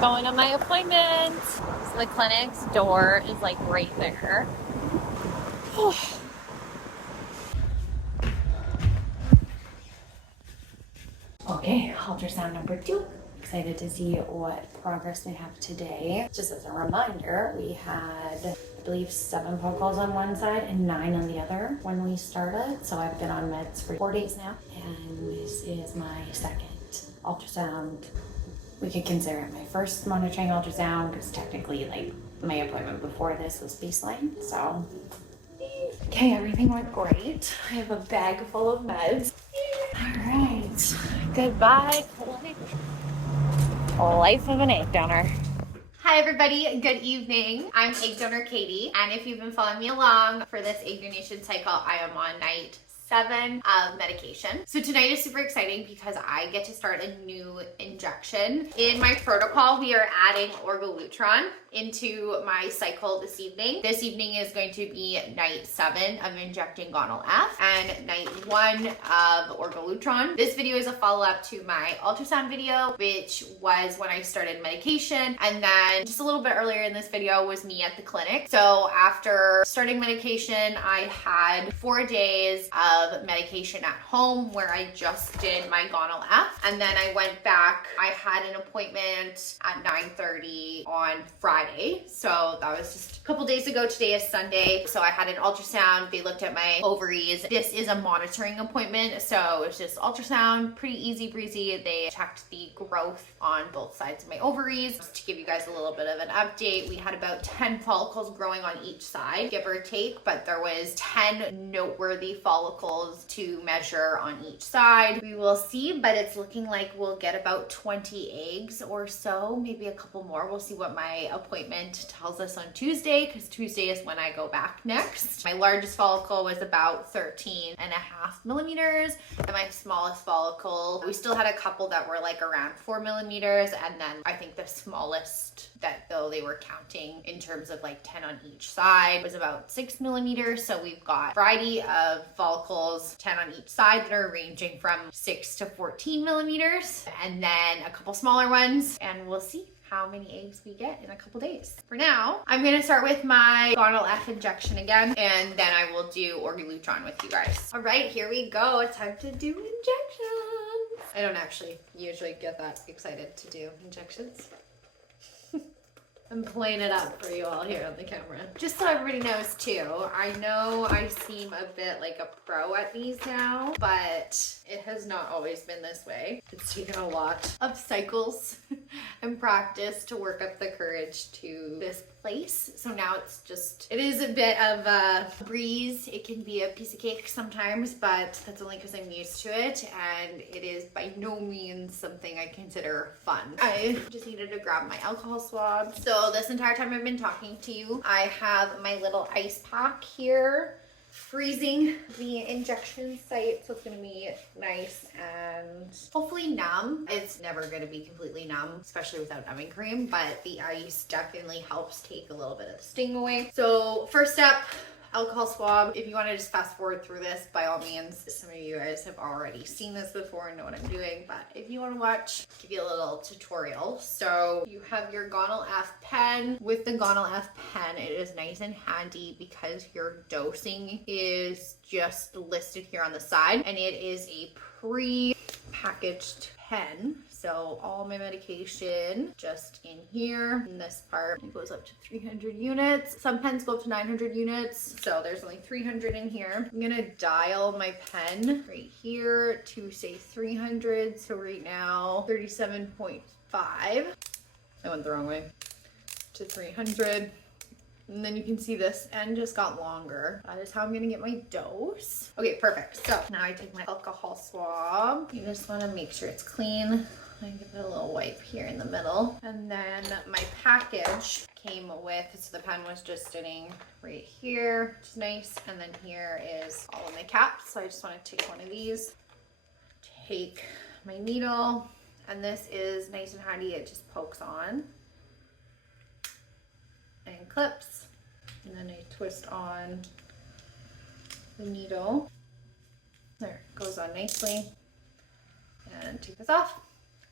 Going to my appointment. So the clinic's door is like right there. Okay, ultrasound number 2. Excited to see what progress we have today. Just as a reminder, we had, I believe, 7 follicles on one side and 9 on the other when we started. So I've been on meds for 4 days now, and this is my second ultrasound. We could consider it my first monitoring ultrasound because technically, like, my appointment before this was baseline. So, okay, everything went great. I have a bag full of meds. All right, goodbye, clinic. Life of an egg donor. Hi everybody, good evening. I'm egg donor Katie, and if you've been following me along for this egg donation cycle, I am on night 7 of medication. So tonight is super exciting because I get to start a new injection. In my protocol, we are adding Orgalutran into my cycle this evening. This evening is going to be night 7 of injecting gonal F and night 1 of Orgalutran. This video is a follow-up to my ultrasound video, which was when I started medication. And then just a little bit earlier in this video was me at the clinic. So after starting medication, I had 4 days of medication at home where I just did my gonal F. And then I went back. I had an appointment at 9:30 on Friday. So that was just a couple days ago. Today is Sunday. So I had an ultrasound. They looked at my ovaries. This is a monitoring appointment. So it's just ultrasound, pretty easy breezy. They checked the growth on both sides of my ovaries. Just to give you guys a little bit of an update, we had about 10 follicles growing on each side, give or take, but there was 10 noteworthy follicles to measure on each side. We will see, but it's looking like we'll get about 20 eggs or so, maybe a couple more. We'll see what my appointment tells us on Tuesday, because Tuesday is when I go back next. My largest follicle was about 13.5 millimeters, and my smallest follicle, we still had a couple that were like around 4 millimeters, and then I think the smallest that, though they were counting in terms of like 10 on each side, was about 6 millimeters. So we've got a variety of follicles, 10 on each side, that are ranging from 6 to 14 millimeters, and then a couple smaller ones, and we'll see how many eggs we get in a couple days. For now, I'm gonna start with my gonal F injection again, and then I will do Orgalutran with you guys. All right, here we go. It's time to do injections. I don't actually usually get that excited to do injections. I'm playing it up for you all here on the camera. Just so everybody knows too, I know I seem a bit like a pro at these now, but it has not always been this way. It's taken a lot of cycles and practice to work up the courage to this place. So now it is a bit of a breeze. It can be a piece of cake sometimes, but that's only because I'm used to it, and it is by no means something I consider fun. I just needed to grab my alcohol swab. So this entire time I've been talking to you, I have my little ice pack here, freezing the injection site, so it's gonna be nice and hopefully numb. It's never gonna be completely numb, especially without numbing cream, but the ice definitely helps take a little bit of the sting away. So first step, alcohol swab. If you want to just fast forward through this, by all means. Some of you guys have already seen this before and know what I'm doing, but if you want to watch, I'll give you a little tutorial. So you have your gonal F pen. With the gonal F pen, it is nice and handy because your dosing is just listed here on the side, and it is a pre-packaged pen. So all my medication just in here. In this part, it goes up to 300 units. Some pens go up to 900 units. So there's only 300 in here. I'm gonna dial my pen right here to say 300. So right now, 37.5. I went the wrong way. To 300. And then you can see this end just got longer. That is how I'm gonna get my dose. Okay, perfect. So now I take my alcohol swab. You just wanna make sure it's clean. I give it a little wipe here in the middle. And then my package came with, so the pen was just sitting right here, which is nice. And then here is all of my caps. So I just wanna take one of these, take my needle, and this is nice and handy. It just pokes on and clips, and then I twist on the needle. There, it goes on nicely. And take this off.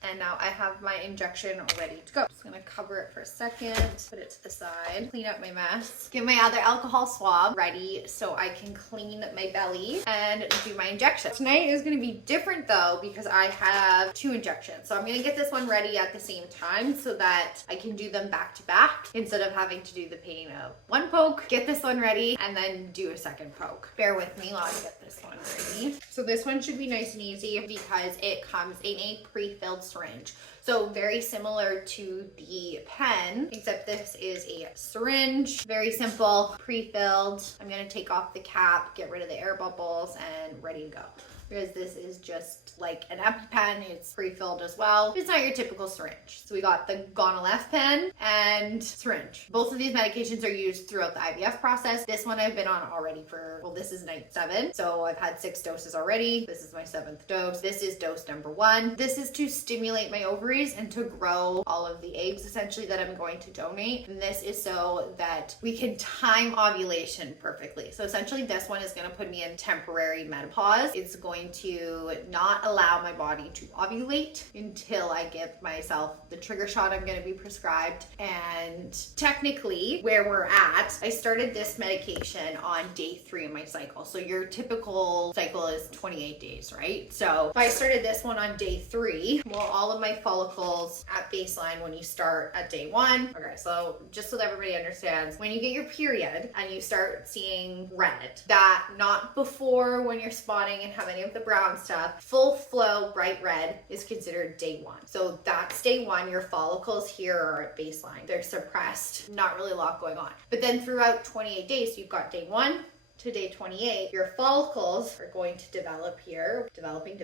And now I have my injection ready to go. Just gonna cover it for a second, put it to the side, clean up my mess, get my other alcohol swab ready so I can clean my belly and do my injection. Tonight is gonna be different though because I have 2 injections. So I'm gonna get this one ready at the same time so that I can do them back to back instead of having to do the pain of 1 poke, get this one ready, and then do a 2nd poke. Bear with me while I get this one ready. So this one should be nice and easy because it comes in a pre-filled syringe. So very similar to the pen, except this is a syringe. Very simple, pre-filled. I'm gonna take off the cap, get rid of the air bubbles, and ready to go. Whereas this is just like an EpiPen, it's pre-filled as well. It's not your typical syringe. So we got the Gonal-F pen and syringe. Both of these medications are used throughout the IVF process. This one I've been on already for, well, this is night 7. So I've had 6 doses already. This is my 7th dose. This is dose number 1. This is to stimulate my ovaries and to grow all of the eggs essentially that I'm going to donate. And this is so that we can time ovulation perfectly. So essentially this one is going to put me in temporary menopause. It's going to not allow my body to ovulate until I give myself the trigger shot I'm going to be prescribed. And technically where we're at, I started this medication on day 3 of my cycle. So your typical cycle is 28 days, right? So if I started this one on day 3, well, all of my follicles at baseline when you start at day 1. Okay, so just so that everybody understands, when you get your period and you start seeing red, that not before when you're spotting and have any of the brown stuff, full flow bright red is considered day 1. So that's day 1. Your follicles here are at baseline. They're suppressed, not really a lot going on. But then throughout 28 days, you've got day 1 to day 28, your follicles are going to develop here, developing.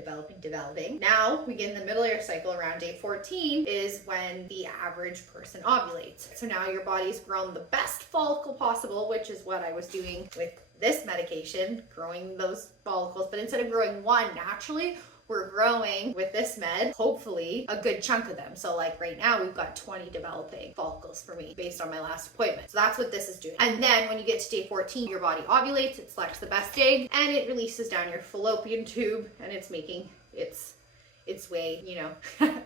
Now we get in the middle of your cycle around day 14 is when the average person ovulates. So now your body's grown the best follicle possible, which is what I was doing with this medication, growing those follicles. But instead of growing 1 naturally, we're growing with this med, hopefully, a good chunk of them. So like right now, we've got 20 developing follicles for me based on my last appointment. So that's what this is doing. And then when you get to day 14, your body ovulates, it selects the best egg, and it releases down your fallopian tube, and it's making its way, you know,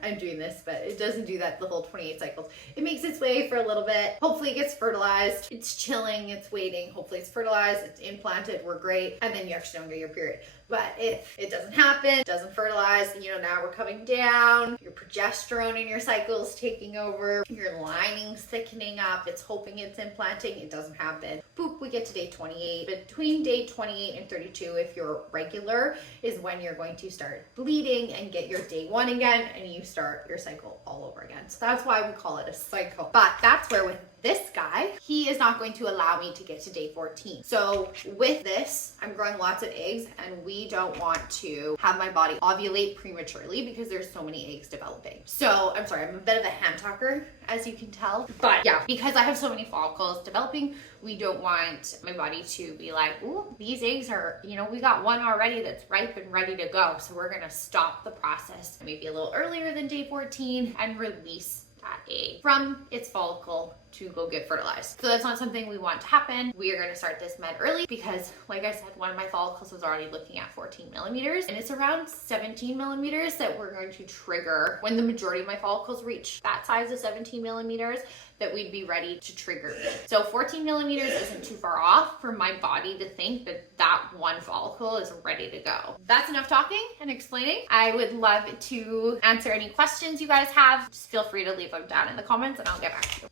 I'm doing this, but it doesn't do that the whole 28 cycles. It makes its way for a little bit. Hopefully it gets fertilized. It's chilling, it's waiting. Hopefully it's fertilized, it's implanted, we're great. And then you actually don't get your period. But if it doesn't happen, doesn't fertilize, you know, now we're coming down, your progesterone in your cycle is taking over, your lining's thickening up, it's hoping it's implanting, it doesn't happen. Boop, we get to day 28. Between day 28 and 32, if you're regular, is when you're going to start bleeding and get your day 1 again, and you start your cycle all over again. So that's why we call it a cycle. But that's where with this guy, he is not going to allow me to get to day 14. So with this, I'm growing lots of eggs, and we don't want to have my body ovulate prematurely because there's so many eggs developing. So I'm sorry, I'm a bit of a hand talker, as you can tell. But yeah, because I have so many follicles developing, we don't want my body to be like, ooh, these eggs are, you know, we got 1 already that's ripe and ready to go. So we're gonna stop the process maybe a little earlier than day 14 and release that egg from its follicle to go get fertilized. So that's not something we want to happen. We are going to start this med early because, like I said, one of my follicles was already looking at 14 millimeters, and it's around 17 millimeters that we're going to trigger when the majority of my follicles reach that size of 17 millimeters, that we'd be ready to trigger. So 14 millimeters isn't too far off for my body to think that that 1 follicle is ready to go. That's enough talking and explaining. I would love to answer any questions you guys have. Just feel free to leave them down in the comments and I'll get back to you.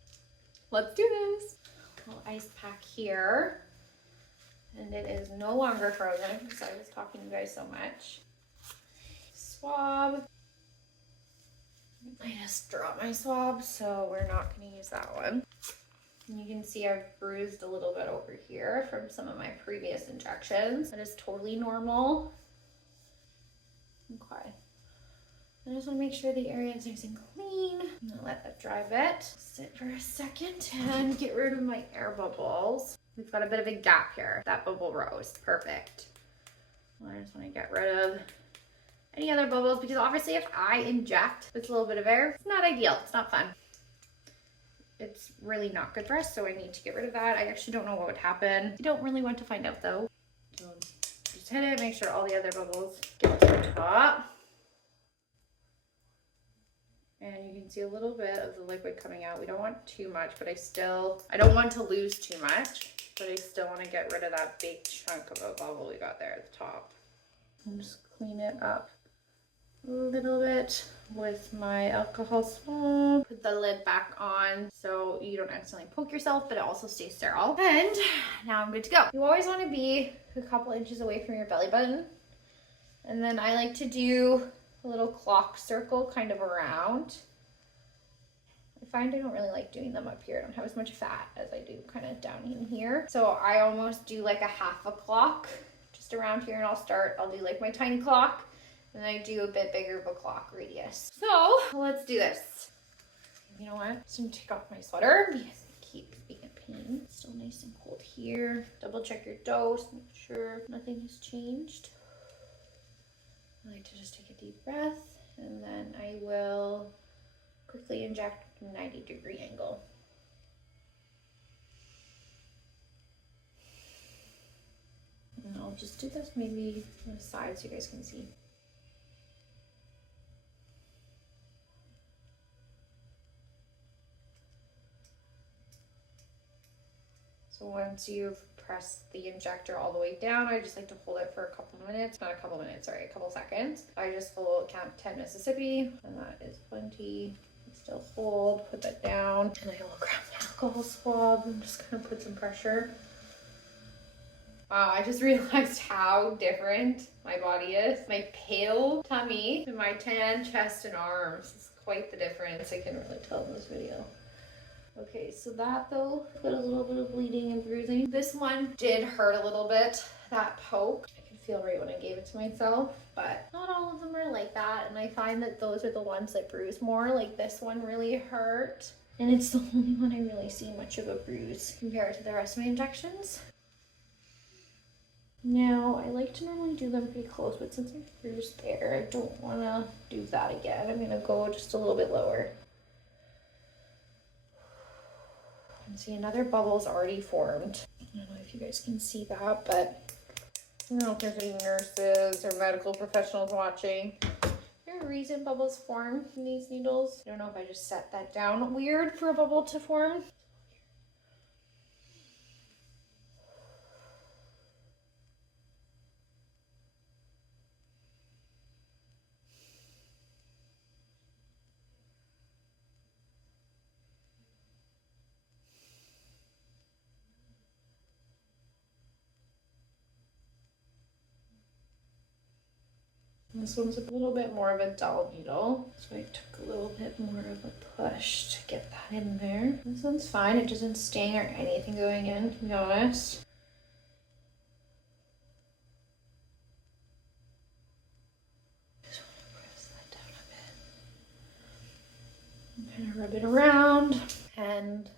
Let's do this. Little ice pack here. And it is no longer frozen because I was talking to you guys so much. Swab. I just dropped my swab, so we're not going to use that one. And you can see I've bruised a little bit over here from some of my previous injections. That is totally normal. Okay. I just want to make sure the area is nice and clean. I'm going to let that dry a bit. Sit for a second and get rid of my air bubbles. We've got a bit of a gap here. That bubble rose. Perfect. I just want to get rid of any other bubbles because obviously if I inject with a little bit of air, it's not ideal. It's not fun. It's really not good for us, so I need to get rid of that. I actually don't know what would happen. I don't really want to find out though. So just hit it, make sure all the other bubbles get to the top. And you can see a little bit of the liquid coming out. We don't want too much, but I don't want to lose too much, but I still want to get rid of that big chunk of a bubble we got there at the top. And just clean it up a little bit with my alcohol swab. Put the lid back on so you don't accidentally poke yourself, but it also stays sterile. And now I'm good to go. You always want to be a couple inches away from your belly button. And then I like to do a little clock circle kind of around. I find I don't really like doing them up here. I don't have as much fat as I do kind of down in here. So I almost do like a half a clock just around here, and I'll do like my tiny clock, and then I do a bit bigger of a clock radius. So let's do this. You know what? I'm just gonna take off my sweater because it keeps being a pain. It's still nice and cold here. Double check your dose, make sure nothing has changed. I like to just take a deep breath, and then I will quickly inject 90-degree angle. And I'll just do this maybe on the side so you guys can see. So once you've pressed the injector all the way down, I just like to hold it for a couple minutes, not a couple minutes, sorry, a couple seconds. I just hold count 10 Mississippi, and that is plenty. Still hold, put that down, and I will grab my alcohol swab and just kind of put some pressure. Wow, I just realized how different my body is. My pale tummy and my tan chest and arms is quite the difference. I can really tell in this video. Okay, so that though, got a little bit of bleeding and bruising. This one did hurt a little bit, that poke. I could feel right when I gave it to myself, but not all of them are like that. And I find that those are the ones that bruise more. Like this one really hurt. And it's the only one I really see much of a bruise compared to the rest of my injections. Now, I like to normally do them pretty close, but since I bruised there, I don't want to do that again. I'm going to go just a little bit lower. And see, another bubble's already formed. I don't know if you guys can see that, but I don't know if there's any nurses or medical professionals watching. There are reason bubbles form from these needles. I don't know if I just set that down weird for a bubble to form. This one's a little bit more of a dull needle, so I took a little bit more of a push to get that in there. This one's fine, it doesn't sting or anything going in, to be honest. Just want to press that down a bit. Kind of rub it around, and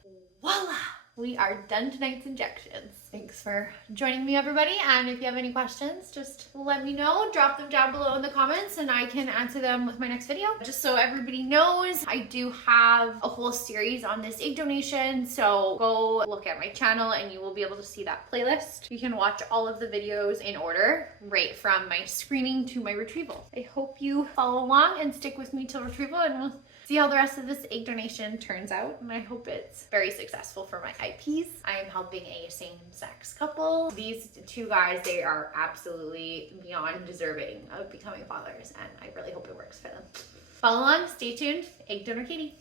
voila! We are done tonight's injections. Thanks for joining me, everybody. And if you have any questions, just let me know. Drop them down below in the comments and I can answer them with my next video. Just so everybody knows, I do have a whole series on this egg donation. So go look at my channel and you will be able to see that playlist. You can watch all of the videos in order, right from my screening to my retrieval. I hope you follow along and stick with me till retrieval, and we'll see how the rest of this egg donation turns out, and I hope it's very successful for my IPs. I am helping a same-sex couple. These two guys, they are absolutely beyond deserving of becoming fathers, and I really hope it works for them. Follow along, stay tuned. Egg Donor Katie.